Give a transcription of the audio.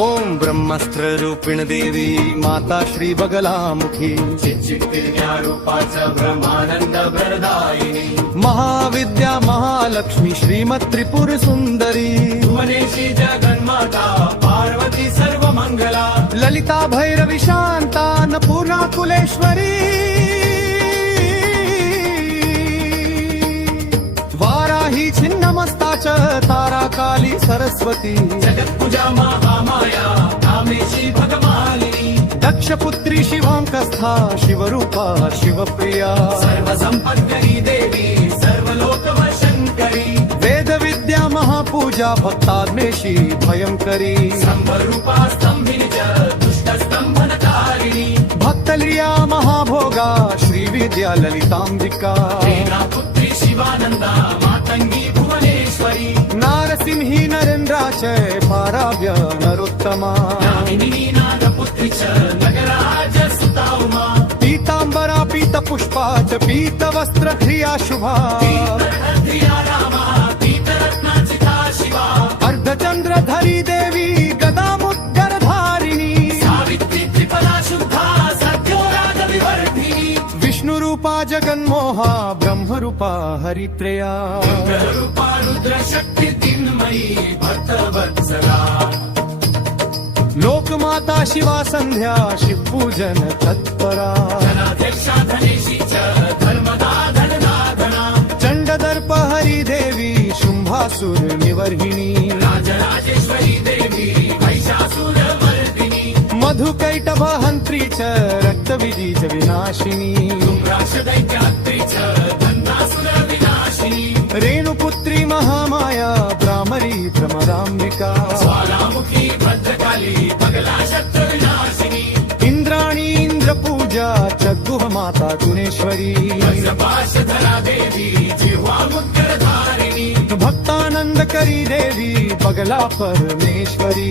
ओम ब्रह्मास्त्र रूपिण देवी माता श्री बगलामुखी चिच्चित्तिर्या रूपाचं ब्रह्मानंद वरदायिनी महाविद्या महालक्ष्मी श्रीमत् त्रिपुर सुंदरी भुवनेशी जगन्माता पार्वती सर्व मंगला ललिता भैरवी शांता अन्नपूर्णा कुलेश्वरी वाराही छिन्नमस्ता च तारा काली सरस्वती जगत्पूजा महामाया कामेशी भगमालिनी दक्षपुत्री शिवांकस्था शिवरूपा शिवप्रिया सर्वसंपत्करी देवी सर्वलोकवशंकरी वेद विद्या महापूजा भक्ताग्नेशी भयंकरी स्तंभरूपा स्तंभिनी च दुष्टस्तंभनकारिणी भक्तलिया महाभोगा श्री विद्या ललितांबिका पुत्री शिवानंदा मातंगी भुवनेश्वरी नारसिंही नरेंद्राचय पाराव्य नरोत्तमा नागिनी नागपुत्री च नगराज सुता उमा पीतांबरा पीत पुष्पा च पीत वस्त्र क्रिया शुभा धिया रामा पीतरत्नाचिता शिवा अर्धचंद्रधरी देवी गदा मुद्गर धारिणी सावित्री त्रिपदा शुद्धा सत्योराग विवर्धिनी विष्णुरूपा जगन्मोहा ब्रह्मरूपा हरिप्रिया रूपा रुद्र शक्ती दिनमयी भक्तवत्सला लोकमाता शिवा संध्या शिवपूजन तत्परा धनाध्यक्षा धनेशी च धर्मदा धननाधना चंडदर्प हरी देवी शुंभासुर निवर्हिणी राजराजेश्वरी देवी महिषासुरमर्दिनी मधुकैटभ हंत्री च रक्तबीज विनाशिनी दैत्यात्री च धन्नासुर विनाशिनी रेणुपुत्री महामाया भ्रामरी भ्रमराम्बिका ज्वालामुखी भद्रकाली पगला शत्रु विनाशिनी इंद्राणी इंद्रपूजा च गुहमाता गुणेश्वरी वज्रपाशधरा देवी जिह्वा मुद्गरधारिणी भक्तानंद करी देवी बगला परमेश्वरी